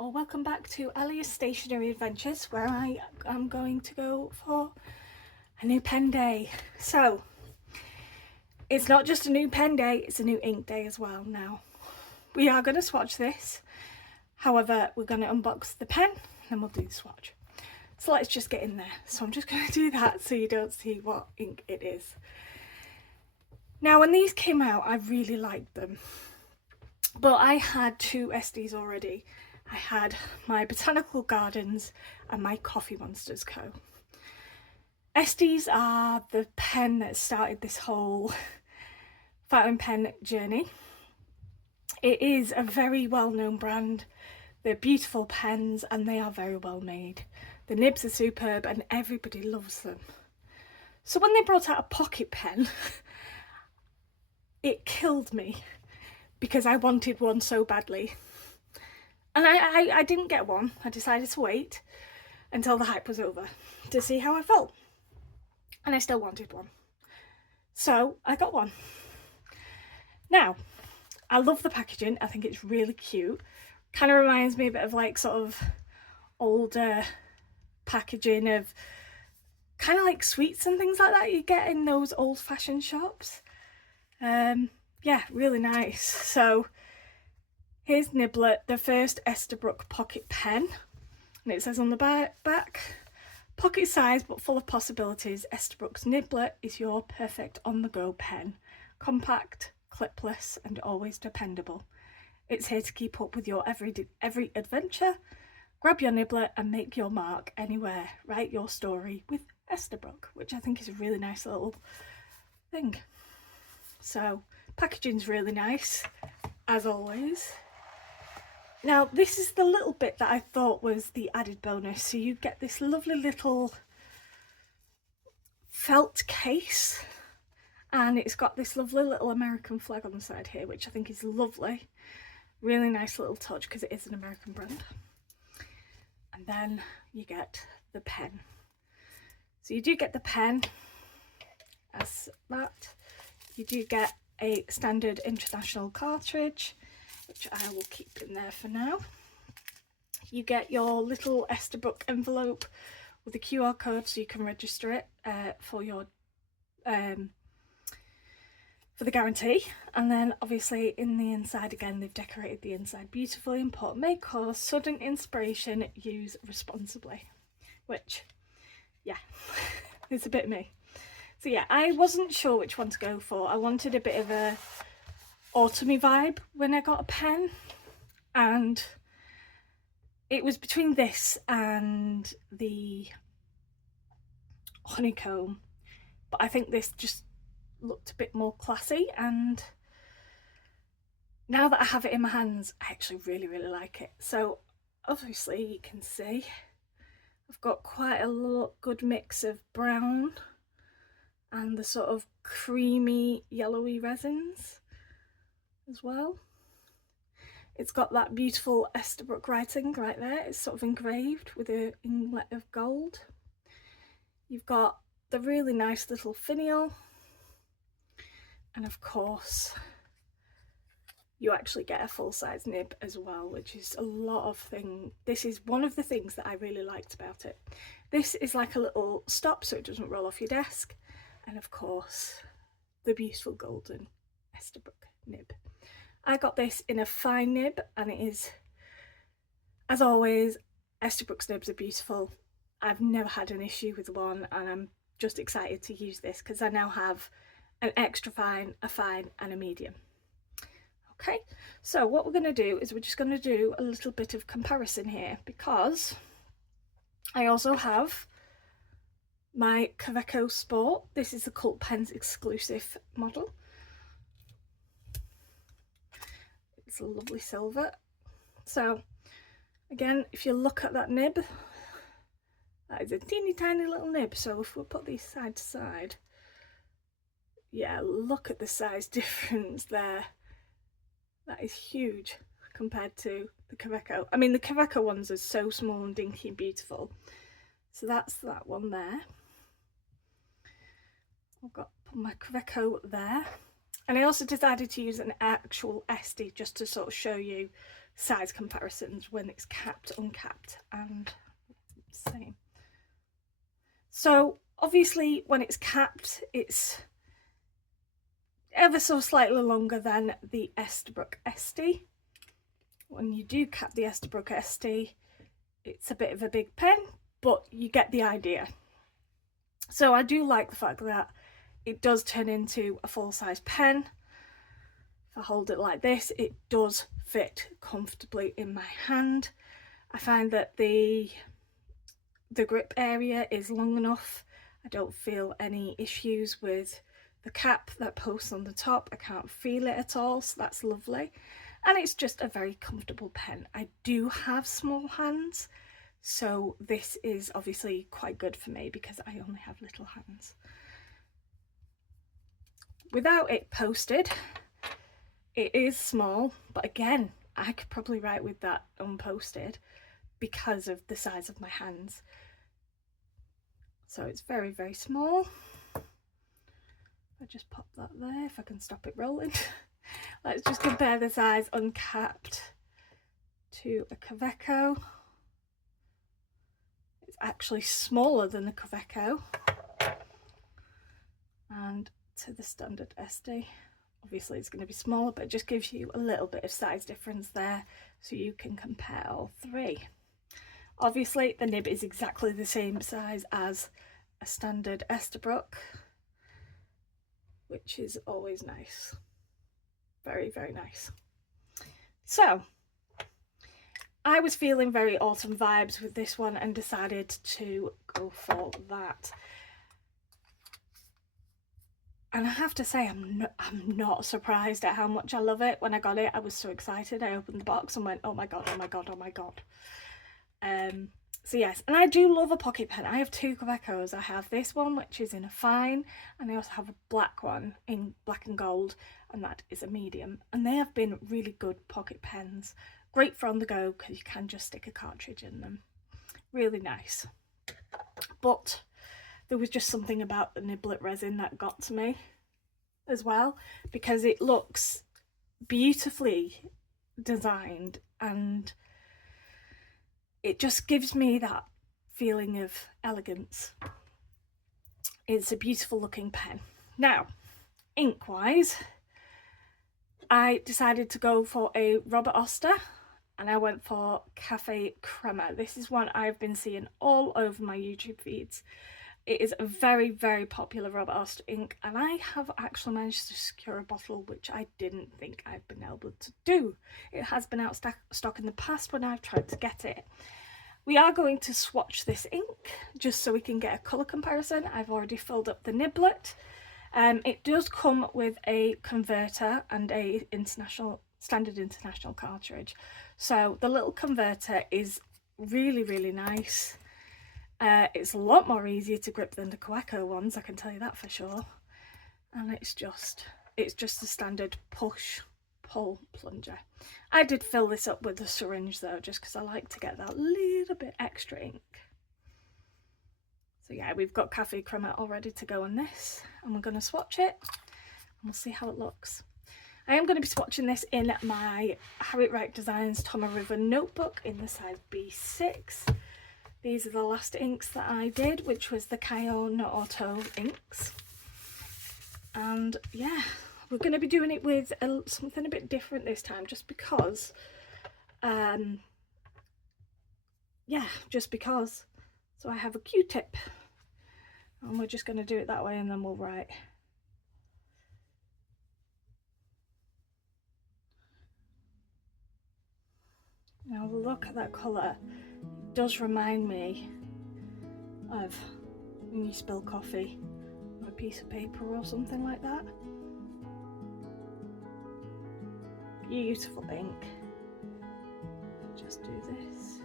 or welcome back to Alia's Stationery Adventures, where I am going to go for a new pen day. So it's not just a new pen day, it's a new ink day as well. Now we are going to swatch this, however we're going to unbox the pen and we'll do the swatch. So let's just get in there. So I'm just going to do that so you don't see what ink it is. Now when these came out I really liked them, but I had two Estes already. I had my Botanical Gardens and my Coffee Monsters Co. Estes are the pen that started this whole fountain pen journey. It is a very well-known brand. They're beautiful pens and they are very well made. The nibs are superb and everybody loves them. So when they brought out a pocket pen, it killed me because I wanted one so badly. And I didn't get one. I decided to wait until the hype was over to see how I felt. And I still wanted one. So I got one. Now, I love the packaging. I think it's really cute. Kind of reminds me a bit of like sort of older packaging of kind of like sweets and things like that you get in those old-fashioned shops. Yeah, really nice. So here's Niblet, the first Esterbrook pocket pen, and it says on the back, pocket size but full of possibilities, Esterbrook's Niblet is your perfect on-the-go pen. Compact, clipless and always dependable. It's here to keep up with your every adventure. Grab your Niblet and make your mark anywhere. Write your story with Esterbrook, which I think is a really nice little thing. So packaging's really nice, as always. Now this is the little bit that I thought was the added bonus. So you get this lovely little felt case and it's got this lovely little American flag on the side here, which I think is lovely. Really nice little touch because it is an American brand. And then you get the pen. So you do get the pen as that. You do get a standard international cartridge, which I will keep in there for now. You get your little Esterbrook envelope with a QR code so you can register it for your for the guarantee. And then obviously in the inside again they've decorated the inside beautifully. Import may cause sudden inspiration, use responsibly, which yeah it's a bit me. So yeah, I wasn't sure which one to go for. I wanted a bit of a autumny vibe when I got a pen, and it was between this and the honeycomb, but I think this just looked a bit more classy, and now that I have it in my hands I actually really like it. So obviously you can see I've got quite a good mix of brown and the sort of creamy yellowy resins as well. It's got that beautiful Esterbrook writing right there. It's sort of engraved with an inlet of gold. You've got the really nice little finial, and of course you actually get a full-size nib as well, which is a lot of things. This is one of the things that I really liked about it. This is like a little stop so it doesn't roll off your desk. And of course, the beautiful golden Esterbrook nib. I got this in a fine nib, and it is, as always, Esterbrook's nibs are beautiful. I've never had an issue with one, and I'm just excited to use this because I now have an extra fine, a fine, and a medium. Okay, so what we're going to do is we're just going to do a little bit of comparison here, because I also have my Kaweco Sport. This is the Cult Pens exclusive model. It's a lovely silver. So again, if you look at that nib, that is a teeny tiny little nib. So if we put these side to side, yeah, look at the size difference there. That is huge compared to the Kaweco. I mean, the Kaweco ones are so small and dinky and beautiful. So that's that one there. I've got my Kaweco there, and I also decided to use an actual Estie just to sort of show you size comparisons when it's capped, uncapped, and same. So obviously when it's capped, it's ever so slightly longer than the Esterbrook SD. When you do cap the Esterbrook SD, it's a bit of a big pen, but you get the idea. So I do like the fact that it does turn into a full-size pen. If I hold it like this, it does fit comfortably in my hand. I find that the grip area is long enough. I don't feel any issues with the cap that posts on the top. I can't feel it at all, so that's lovely. And it's just a very comfortable pen. I do have small hands, so this is obviously quite good for me because I only have little hands. Without it posted, it is small, but again, I could probably write with that unposted because of the size of my hands. So it's very, very small. I just pop that there if I can stop it rolling. Let's just compare the size uncapped to a Kaweco. It's actually smaller than a Kaweco. And to the standard SD. Obviously it's going to be smaller, but it just gives you a little bit of size difference there so you can compare all three. Obviously the nib is exactly the same size as a standard Esterbrook, which is always nice. Very, very nice. So I was feeling very autumn vibes with this one and decided to go for that. And I have to say, I'm not surprised at how much I love it. When I got it, I was so excited. I opened the box and went, oh my god, oh my god, oh my god. So yes, and I do love a pocket pen. I have two Kawecos. I have this one, which is in a fine, and I also have a black one in black and gold, and that is a medium. And they have been really good pocket pens. Great for on the go because you can just stick a cartridge in them. Really nice. But there was just something about the Niblet resin that got to me as well, because it looks beautifully designed and it just gives me that feeling of elegance. It's a beautiful looking pen. Now, ink wise, I decided to go for a Robert Oster and I went for Cafe Crema. This is one I've been seeing all over my YouTube feeds. It is a very, very popular Robert Oster ink, and I have actually managed to secure a bottle, which I didn't think I'd been able to do. It has been out stock in the past when I've tried to get it. We are going to swatch this ink just so we can get a colour comparison. I've already filled up the Niblet. It does come with a converter and a standard international cartridge. So the little converter is really, really nice. It's a lot more easier to grip than the Kaweco ones, I can tell you that for sure. And it's just a standard push-pull plunger. I did fill this up with a syringe though, just because I like to get that little bit extra ink. So yeah, we've got Cafe Crema all ready to go on this, and we're going to swatch it, and we'll see how it looks. I am going to be swatching this in my Harriet Wright Designs Tom River notebook in the size B6. These are the last inks that I did, which was the Cayenne Auto inks. And yeah, we're going to be doing it with something a bit different this time, just because. Yeah, just because. So I have a Q-tip, and we're just going to do it that way, and then we'll write. Now look at that colour. It does remind me of when you spill coffee on a piece of paper or something like that. Beautiful ink. Just do this.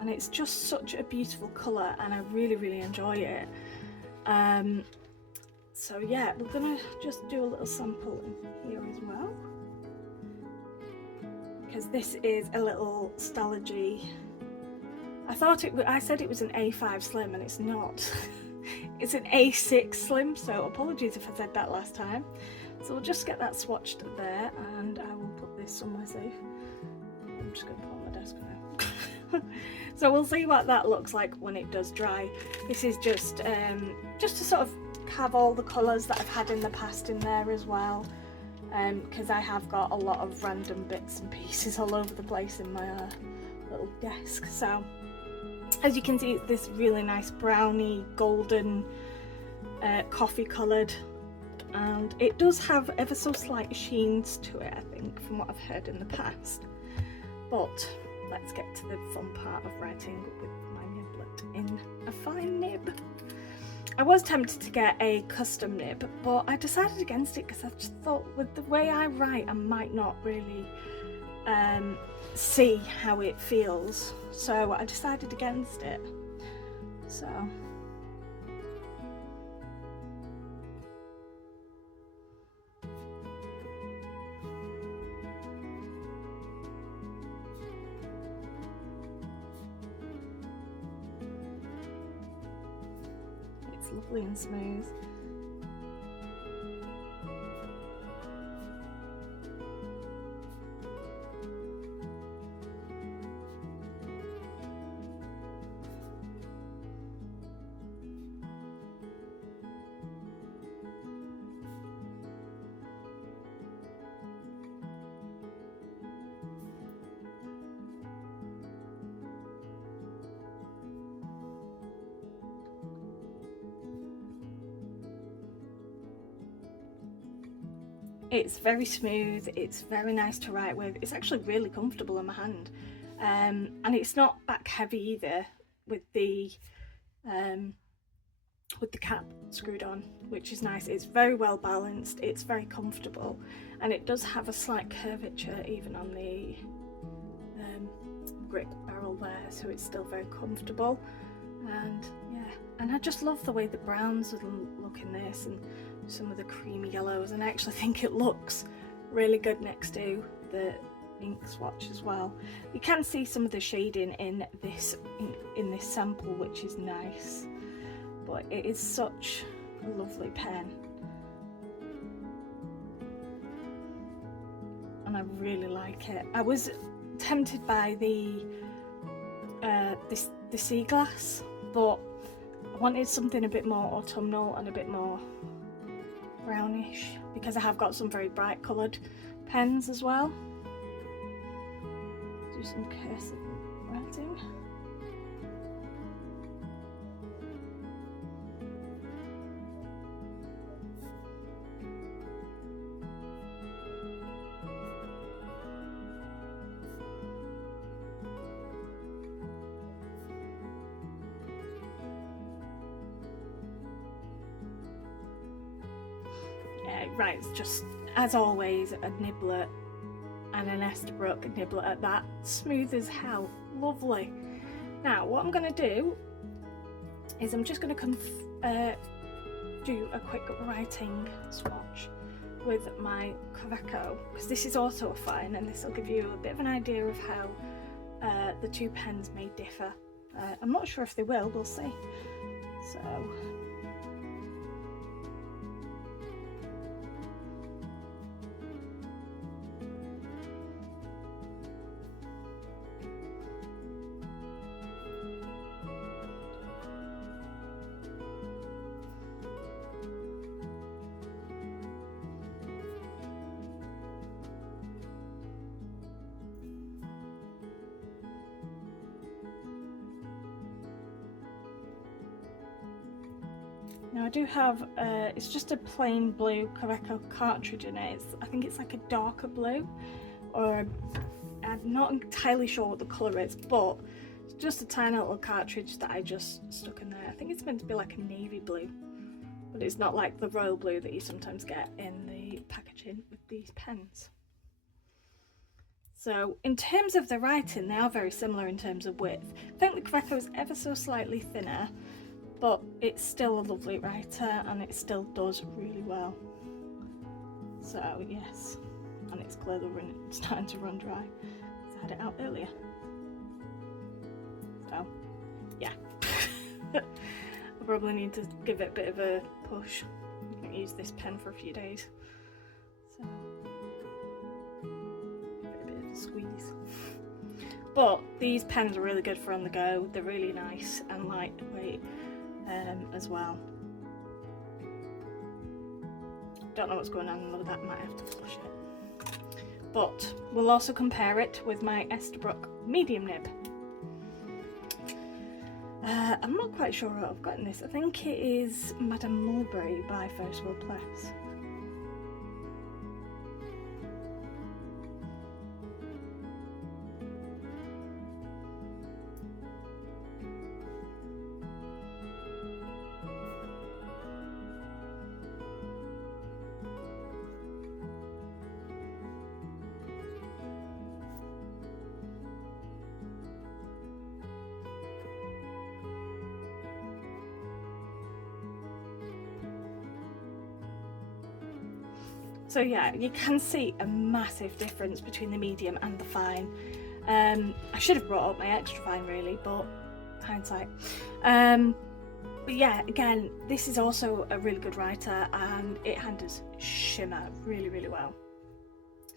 And it's just such a beautiful colour, and I really, really enjoy it. So yeah, we're gonna just do a little sample in here as well, because this is a little Stalogy. I said it was an A5 slim, and it's not. It's an A6 slim, so apologies if I said that last time. So we'll just get that swatched there, and I will put this somewhere safe. I'm just going to put it on my desk now. So we'll see what that looks like when it does dry. This is just to sort of have all the colours that I've had in the past in there as well, because I have got a lot of random bits and pieces all over the place in my little desk. So as you can see, it's this really nice browny golden coffee coloured, and it does have ever so slight sheens to it, I think, from what I've heard in the past. But let's get to the fun part of writing with my niblet in a fine nib. I was tempted to get a custom nib, but I decided against it because I just thought with the way I write I might not really see how it feels, so I decided against it. So it's lovely and smooth. It's very smooth, it's very nice to write with, it's actually really comfortable in my hand, and it's not back heavy either with the cap screwed on, which is nice. It's very well balanced, it's very comfortable, and it does have a slight curvature even on the grip barrel there, so it's still very comfortable. And yeah, and I just love the way the browns look in this, and some of the creamy yellows, and I actually think it looks really good next to the ink swatch as well. You can see some of the shading in this sample, which is nice, but it is such a lovely pen, and I really like it. I was tempted by the sea glass, but I wanted something a bit more autumnal and a bit more brownish, because I have got some very bright coloured pens as well. Do some cursive writing. Right, it's just, as always, a Niblet and an Esterbrook Niblet at that. Smooth as hell. Lovely. Now, what I'm going to do is I'm just going to do a quick writing swatch with my Kaweco, because this is also a fine, and this will give you a bit of an idea of how the two pens may differ. I'm not sure if they will, we'll see. So now I do have, it's just a plain blue Kaweco cartridge in it. I think it's like a darker blue, or I'm not entirely sure what the colour is, but it's just a tiny little cartridge that I just stuck in there. I think it's meant to be like a navy blue, but it's not like the royal blue that you sometimes get in the packaging with these pens. So in terms of the writing, they are very similar in terms of width. I think the Kaweco is ever so slightly thinner, but it's still a lovely writer, and it still does really well. So yes, and it's clearly starting to run dry. I had it out earlier. So yeah, I probably need to give it a bit of a push. I'm going to use this pen for a few days. squeeze. But these pens are really good for on the go. They're really nice and lightweight as well. Don't know what's going on with that, might have to flush it. But we'll also compare it with my Esterbrook medium nib. I'm not quite sure what I've got in this. I think it is Madame Mulberry by First World Press. So yeah, you can see a massive difference between the medium and the fine. I should have brought up my extra fine really, but hindsight. But yeah, again, this is also a really good writer and it handles shimmer really, really well.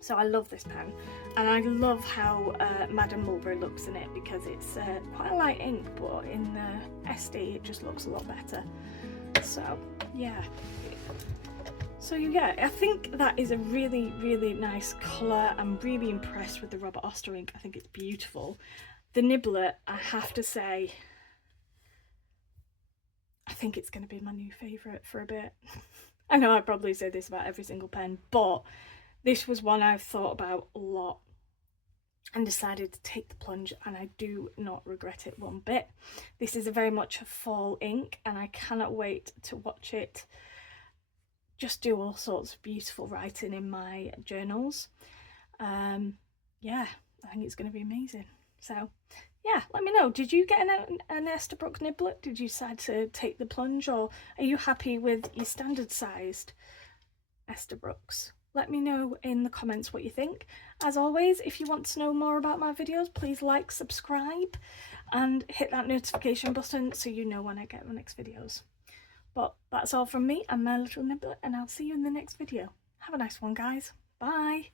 So I love this pen, and I love how Madame Mulberry looks in it, because it's quite a light ink, but in the SD it just looks a lot better. So yeah. So yeah, I think that is a really, really nice colour. I'm really impressed with the Robert Oster ink. I think it's beautiful. The Niblet, I have to say, I think it's going to be my new favourite for a bit. I know I probably say this about every single pen, but this was one I've thought about a lot and decided to take the plunge, and I do not regret it one bit. This is a very much a fall ink, and I cannot wait to watch it just do all sorts of beautiful writing in my journals. Yeah, I think it's going to be amazing. So yeah, let me know, did you get an Esterbrook Niblet? Did you decide to take the plunge, or are you happy with your standard sized Esterbrook's? Let me know in the comments what you think. As always, if you want to know more about my videos, please like, subscribe and hit that notification button so you know when I get my next videos. But that's all from me and my little Niblet, and I'll see you in the next video. Have a nice one, guys. Bye.